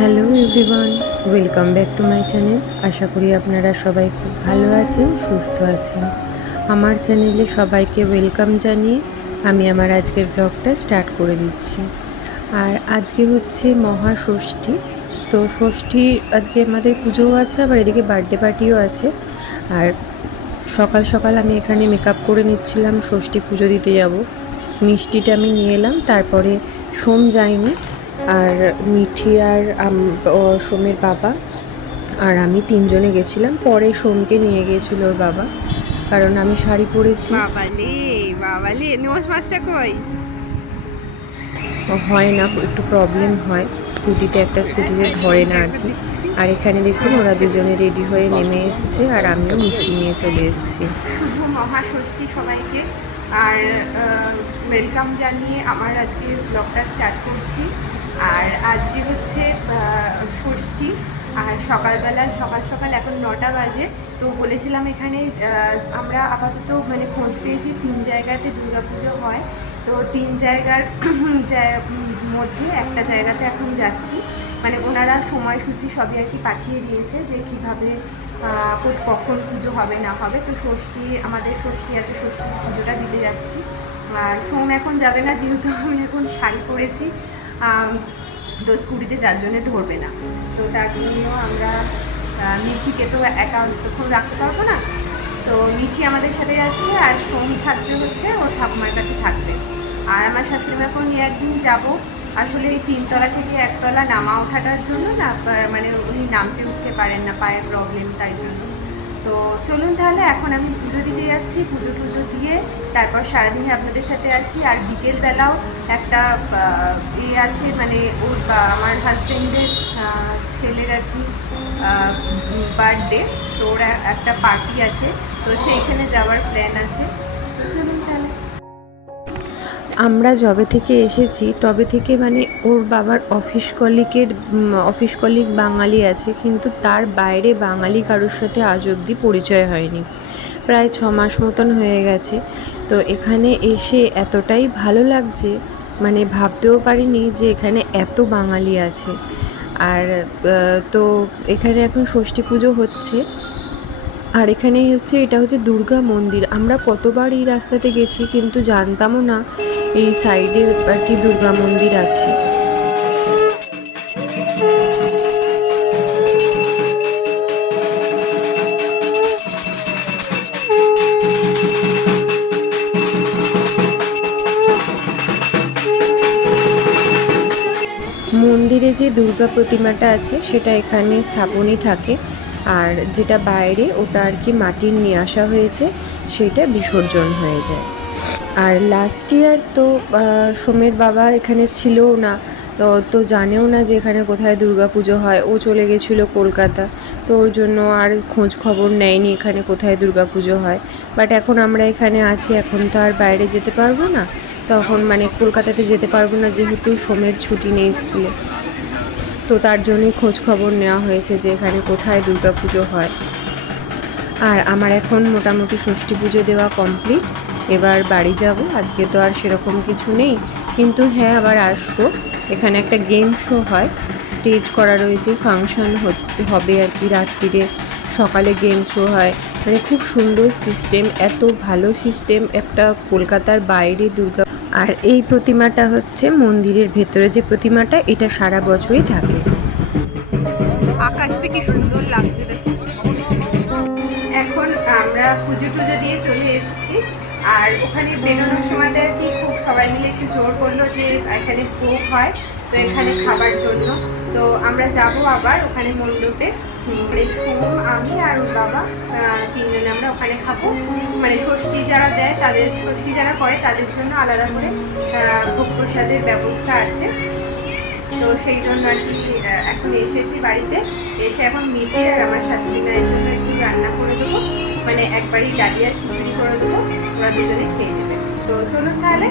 Hello everyone, welcome back to my channel. আশা করি আপনারা সবাই খুব ভালো আছেন, সুস্থ আছেন। আমার চ্যানেলে সবাইকে ওয়েলকাম জানিয়ে আমি আমার আজকের ব্লগটা স্টার্ট করে দিচ্ছি। আর আজকে হচ্ছে মহাষষ্ঠী। তো ষষ্ঠী আজকে আমাদের পুজোও আছে, আবার এদিকে বার্থডে পার্টিও আছে। আর সকাল সকাল আমি এখানে মেকআপ করে নিচ্ছিলাম, ষষ্ঠী পুজো দিতে যাব। মিষ্টিটা আমি নিয়ে এলাম, তারপরে সোম যায়নি, আর মিঠি আর সোমের বাবা আর আমি তিনজনে গেছিলাম। পরে সোমকে নিয়ে গিয়েছিল ওর বাবা, কারণ আমি শাড়ি পরেছি। বাবালে বাবালে নোস মাছটা কই? হয় না, একটু প্রবলেম হয় স্কুটিতে, একটা স্কুটিতে ধরে না আর কি। আর এখানে দেখুন ওরা দুজনে রেডি হয়ে নেমে এসছে, আর আমিও মিষ্টি নিয়ে চলে এসেছি। শুভ মহাষষ্ঠী সবাইকে, আর ওয়েলকাম জানিয়ে আমার আজকে ব্লগটা স্টার্ট করছি। আর আজকে হচ্ছে ষষ্ঠী, আর সকালবেলা সকাল সকাল এখন 9টা বাজে। তো বলেছিলাম এখানে আমরা আপাতত মানে খোঁজ পেয়েছি 3 জায়গাতে দুর্গাপুজো হয়। তো 3 জায়গার মধ্যে একটা জায়গাতে এখন যাচ্ছি। মানে ওনারা সময়সূচি সবই আর কি পাঠিয়ে দিয়েছে যে কীভাবে কখন পুজো হবে না হবে। তো ষষ্ঠী আমাদের ষষ্ঠী আছে, ষষ্ঠী পুজোটা দিতে যাচ্ছি। আর সোম এখন যাবে না, যেহেতু আমি এখন শাড়ি পরেছি, তো স্কুটিতে যার জন্যে ধরবে না। তো তার জন্য আমরা মিঠিকে তো একা তখন রাখতে পারবো না, তো মিঠি আমাদের সাথে যাচ্ছে, আর সোম থাকবে হচ্ছে ওর ঠাকুমার কাছে থাকবে। আর আমার শাশুড়ি এখন নিয়ে একদিন যাবো। আসলে এই 3তলা থেকে 1তলা নামা ওঠাটার জন্য না, মানে উনি নামতে উঠতে পারেন না, পায়ের প্রবলেম, তাই জন্য। তো চলুন তাহলে, এখন আমি পুজো দিতে যাচ্ছি। পুজো টুজো দিয়ে তারপর সারাদিনে আপনাদের সাথে আছি। আর বিকেলবেলাও একটা আছে, মানে ওর আমার হাজব্যান্ডের ছেলের আর কি বার্থডে, তো ওর একটা পার্টি আছে, তো সেইখানে যাওয়ার প্ল্যান আছে। তো চলুন তাহলে। আমরা যবে থেকে এসেছি তবে থেকে মানে ওর বাবার অফিস কলিগ বাঙালি আছে, কিন্তু তার বাইরে বাঙালি কারোর সাথে আজ অবধি পরিচয় হয়নি। প্রায় 6 মাস মতন হয়ে গেছে। তো এখানে এসে এতটাই ভালো লাগছে, মানে ভাবতেও পারিনি যে এখানে এত বাঙালি আছে। আর তো এখানে এখন ষষ্ঠী পুজো হচ্ছে। আর এখানেই হচ্ছে, এটা হচ্ছে দুর্গা মন্দির। আমরা কতবার এই রাস্তাতে গেছি, কিন্তু জানতামও না এই সাইডে আর কি দুর্গা মন্দির আছে। মন্দিরে যে দুর্গা প্রতিমাটা আছে সেটা এখানে স্থাপনই থাকে, আর যেটা বাইরে ওটা আর কি মাটির নিয়ে আসা হয়েছে, সেটা বিসর্জন হয়ে যায়। আর লাস্ট ইয়ার তো সোমের বাবা এখানে ছিলও না, তো জানেও না যে এখানে কোথায় দুর্গা পুজো হয়। ও চলে গেছিলো কলকাতা, তো ওর জন্য আর খোঁজ খবর নেয়নি এখানে কোথায় দুর্গা পুজো হয়। বাট এখন আমরা এখানে আছি, এখন তো আর বাইরে যেতে পারবো না, তখন মানে কলকাতাতে যেতে পারবো না, যেহেতু সোমের ছুটি নেই স্কুলে। তো তার জন্যই খোঁজ খবর নেওয়া হয়েছে যে এখানে কোথায় দুর্গা পুজো হয়। আর আমার এখন মোটামুটি ষষ্ঠী পুজো দেওয়া কমপ্লিট। এবার বাড়ি যাব। আজকে তো আর সেরকম কিছু নেই, কিন্তু হ্যাঁ আবার আসবো। এখানে একটা গেম শো হয়, স্টেজ করা রয়েছে, ফাংশন হবে আর কি রাত্রিরে। সকালে গেম শো হয়, মানে খুব সুন্দর সিস্টেম, এত ভালো সিস্টেম একটা কলকাতার বাইরে দুর্গা। আর এই প্রতিমাটা হচ্ছে মন্দিরের ভেতরে যে প্রতিমাটা, এটা সারা বছরই থাকে। আকাশটা কি সুন্দর লাগছে দেখুন। এখন আমরা পুজো টুজো দিয়ে চলে এসেছি। আর ওখানে বেরোনোর সময়তে আর কি খুব সবাই মিলে একটু জোর করলো যে এখানে ভোগ হয়, তো এখানে খাবার জন্য। তো আমরা যাব আবার ওখানে মণ্ডপে। মানে সোম, আমি আর ওর বাবা তিনজনে আমরা ওখানে খাবো। মানে ষষ্ঠী যারা দেয় তাদের, ষষ্ঠী যারা করে তাদের জন্য আলাদা করে ভোগ প্রসাদের ব্যবস্থা আছে। তো সেই জন্য আর কি এখন এসেছি বাড়িতে। এসে এখন মিঠি আর আমার শাশুড়ি মায়ের জন্য একটু রান্না করে দেবো, মানে একবারই ডালি আর খিচুড়ি করে দেবো, ওরা দুজনে খেয়ে নেবে। তো চলুন তাহলে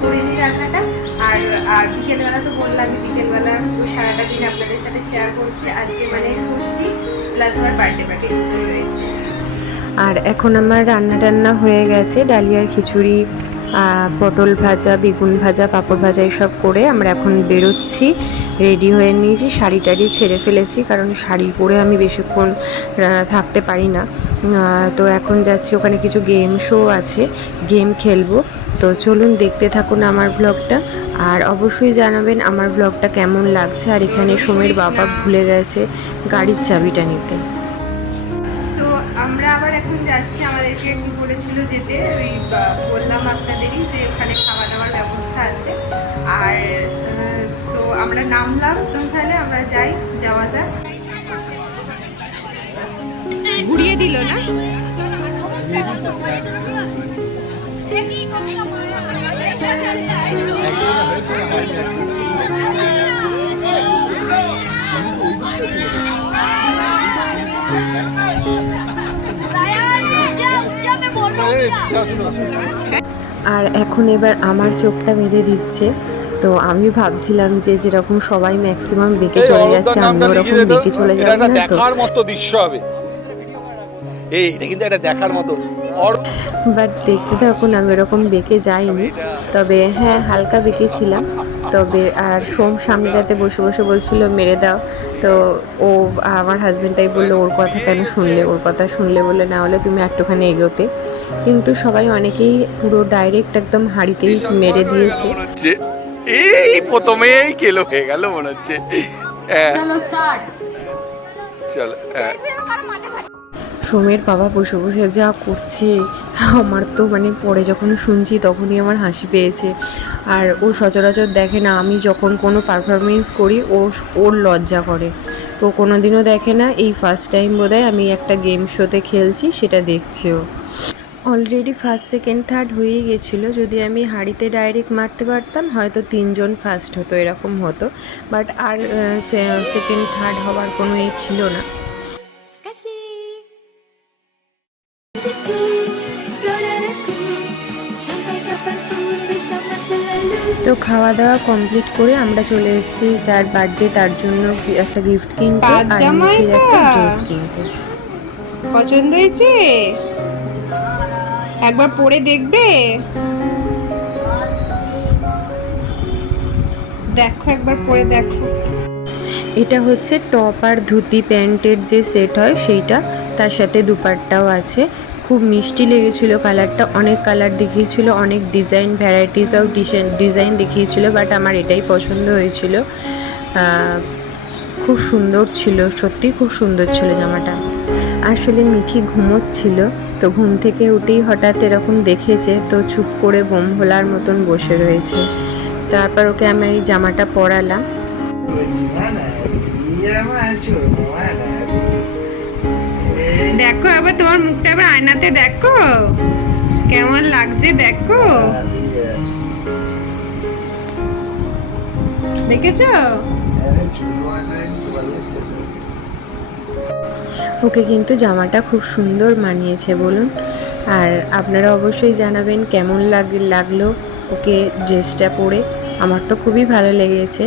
করে নিই রান্নাটা। আর আর বিকেলবেলা তো বললাম, বিকেলবেলা তো সারাটা দিন আপনাদের সাথে শেয়ার করছি। আজকে মানে ষষ্ঠী প্লাস আমার বার্থডে পার্টি রয়েছে। আর এখন আমার রান্না টান্না হয়ে গেছে, ডালিয়ার খিচুড়ি পটল ভাজা, বেগুন ভাজা, পাঁপড় ভাজা এসব করে আমরা এখন বেরোচ্ছি। রেডি হয়ে নিয়েছি, শাড়ি টাড়ি ছেড়ে ফেলেছি, কারণ শাড়ি পরে আমি বেশিক্ষণ থাকতে পারি না। তো এখন যাচ্ছি, ওখানে কিছু গেম শো আছে, গেম খেলবো। তো চলুন দেখতে থাকুন আমার ব্লগটা, আর অবশ্যই জানাবেন আমার ব্লগটা কেমন লাগছে। আর এখানে সোমের বাবা ভুলে গেছে গাড়ির চাবিটা নিতে। তো আমরা আবার এখন যাচ্ছি, আমাদেরকে কি বলেছিল যেতে, ওই বললাম আপনাদেরই যে ওখানে খাওয়া দাওয়ার ব্যবস্থা আছে। আর তো আমরা নামলাম, তাহলে আমরা যাওয়া যাক। ঘুরিয়ে দিল না? আর এখন এবার আমার চোখটা বেঁধে দিচ্ছে। তো আমি ভাবছিলাম যে যেরকম সবাই ম্যাক্সিমাম বেঁকে চলে যাচ্ছে, আমি ওরকম বেঁকে চলে যাবো না। তো দেখার মতো দৃশ্য হবে, এটা কিন্তু একটা দেখার মতো। বাট দেখতে থাকুন, আমি ওরকম বেঁকে যাইনি, তবে হ্যাঁ হালকা বেঁকেছিলাম। তবে আর সোম সামনেটাতে বসে বসে বলছিল মেরে দাও। তো ও আমার হাজব্যান্ড তাই বললো ওর কথা কেন শুনলে, ওর কথা শুনলে বলে না হলে তুমি একটুখানি এগোতে। কিন্তু সবাই অনেকেই পুরো ডাইরেক্ট একদম হাঁড়িতেই মেরে দিয়েছে। এই প্রথমেই কেলো হয়ে গেল মনে হচ্ছে। চলো সোমের বাবা বসে বসে যা করছে, আমার তো মানে পরে যখন শুনছি তখনই আমার হাসি পেয়েছে। আর ও সচরাচর দেখে না, আমি যখন কোনো পারফরমেন্স করি ওর লজ্জা করে, তো কোনো দিনও দেখে না। এই ফার্স্ট টাইম বোধহয় আমি একটা গেম শোতে খেলছি, সেটা দেখছে ও। অলরেডি ফার্স্ট সেকেন্ড থার্ড হয়েই গেছিলো। যদি আমি হাঁড়িতে ডাইরেক্ট মারতে পারতাম হয়তো 3 জন ফার্স্ট হতো, এরকম হতো। বাট আর সেকেন্ড থার্ড হওয়ার কোনো ছিল না। তো খাওয়া দাওয়া কমপ্লিট করে আমরা চলে এসেছি যার বার্থডে তার জন্য একটা গিফট কিনতে আর মিঠির একটা ড্রেস কিনতে। পছন্দ হয়েছে? একবার পরে দেখবে, দেখো একবার পরে দেখো। এটা হচ্ছে টপ আর ধুতি প্যান্টের যে সেট হয় সেইটা, তার সাথে দুপাট্টাও আছে। খুব মিষ্টি লেগেছিলো কালারটা, অনেক কালার দেখিয়েছিল, অনেক ডিজাইন ভ্যারাইটিস অফ ডিজাইন দেখিয়েছিল, বাট আমার এটাই পছন্দ হয়েছিল। খুব সুন্দর ছিল, সত্যি খুব সুন্দর ছিল জামাটা। আসলে মিঠি ঘুমোচ্ছিল, তো ঘুম থেকে উঠেই হঠাৎ এরকম দেখেছে, তো চুপ করে বোম ভোলার মতন বসে রয়েছে। তারপর ওকে আমি এই জামাটা পরালাম। দেখো আবার তোমার মুখটা আবার আয়নাতে দেখো কেমন লাগছে, দেখো দেখেছো? ওকে কিন্তু জামাটা খুব সুন্দর মানিয়েছে বলুন। আর আপনারা অবশ্যই জানাবেন কেমন লাগলো ওকে ড্রেসটা পরে। আমার তো খুবই ভালো লেগেছে।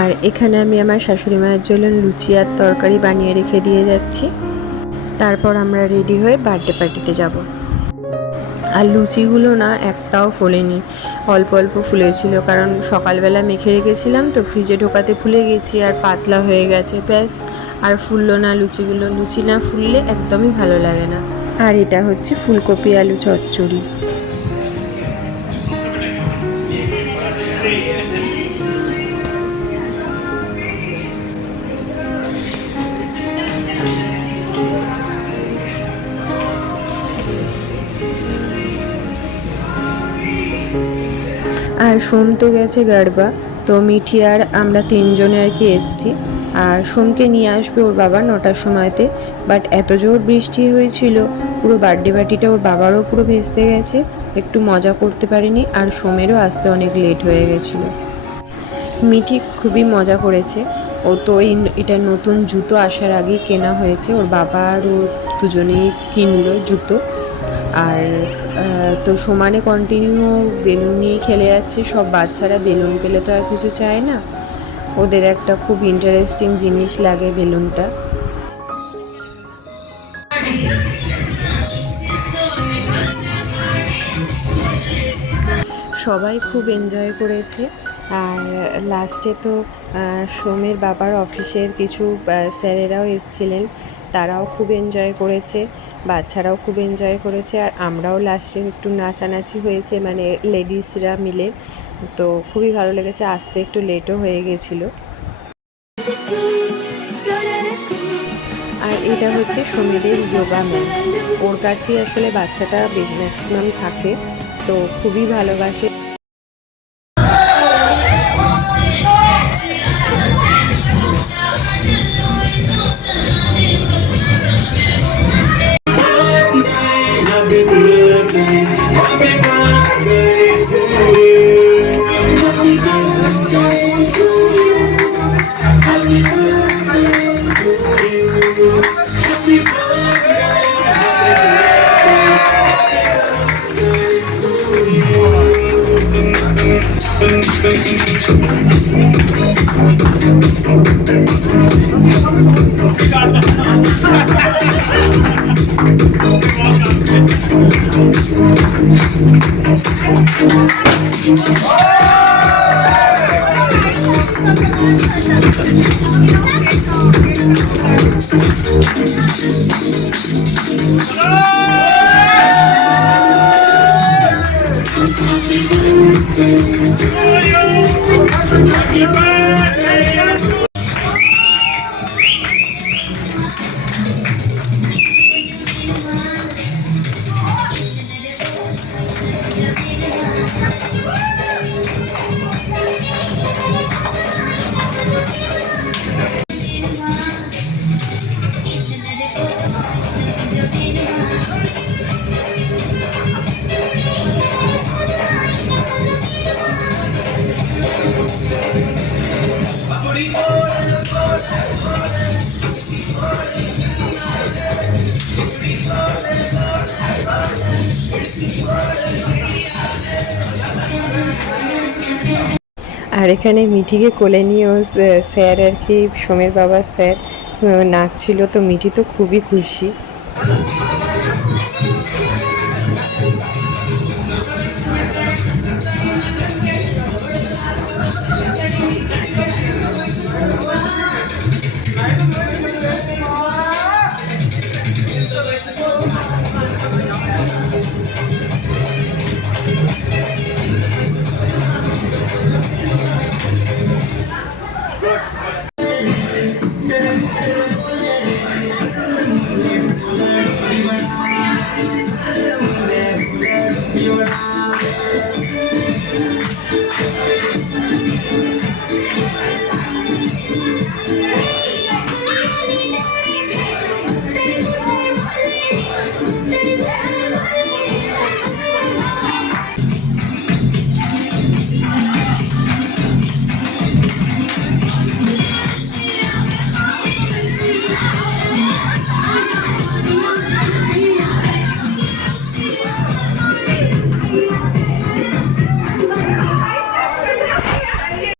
আর এখানে আমি আমার শাশুড়ি মায়ের জন্য লুচি আর তরকারি বানিয়ে রেখে দিয়ে যাচ্ছি। তারপর আমরা রেডি হয়ে বার্থডে পার্টিতে যাব। আর লুচিগুলো না একটাও ফোলেনি, অল্প অল্প ফুলেছিল, কারণ সকালবেলা মেখে রেখেছিলাম তো ফ্রিজে ঢোকাতে ভুলে গেছি, আর পাতলা হয়ে গেছে ব্যাস। আর ফুললো না লুচিগুলো, লুচি না ফুললে একদমই ভালো লাগে না। আর এটা হচ্ছে ফুলকপি আলু চচ্চড়ি। আর সোম তো গেছে গারবা, তো মিঠি আর আমরা 3 জনে আর কি এসছি। আর সোমকে নিয়ে আসবে ওর বাবা 9টার সময়তে, বাট এত জোর বৃষ্টি হয়েছিল পুরো বার্থডে পার্টিটা ওর বাবারও পুরো ভেস্তে গেছে, একটু মজা করতে পারিনি। আর সোমেরও আসতে অনেক লেট হয়ে গেছিলো। মিঠি খুবই মজা করেছে। ও তো এটা নতুন জুতো আসার আগেই কেনা হয়েছে, ওর বাবা আর ও দুজনেই কিনলো জুতো। আর তো সমানে কন্টিনিউ বেলুন নিয়ে খেলে যাচ্ছে। সব বাচ্চারা বেলুন পেলে তো আর কিছু চায় না, ওদের একটা খুব ইন্টারেস্টিং জিনিস লাগে বেলুনটা। সবাই খুব এনজয় করেছে। আর লাস্টে তো সোমের বাবার অফিসের কিছু স্যারেরাও এসেছিলেন, তারাও খুব এনজয় করেছে, বাচ্চারাও খুব এনজয় করেছে। আর আমরাও লাস্টে একটু নাচানাচি হয়েছে, মানে লেডিসরা মিলে, তো খুবই ভালো লেগেছে। আসতে একটু লেটও হয়ে গেছিলো। আর এটা হচ্ছে সমীদের যোগা ম্যাম, ওর কাছেই আসলে বাচ্চাটা ম্যাক্সিমাম থাকে, তো খুবই ভালোবাসে। আর এখানে মিঠিকে কোলে নিয়েও স্যার আর কি, সোমের বাবা স্যার নাচছিল, তো মিঠি তো খুবই খুশি।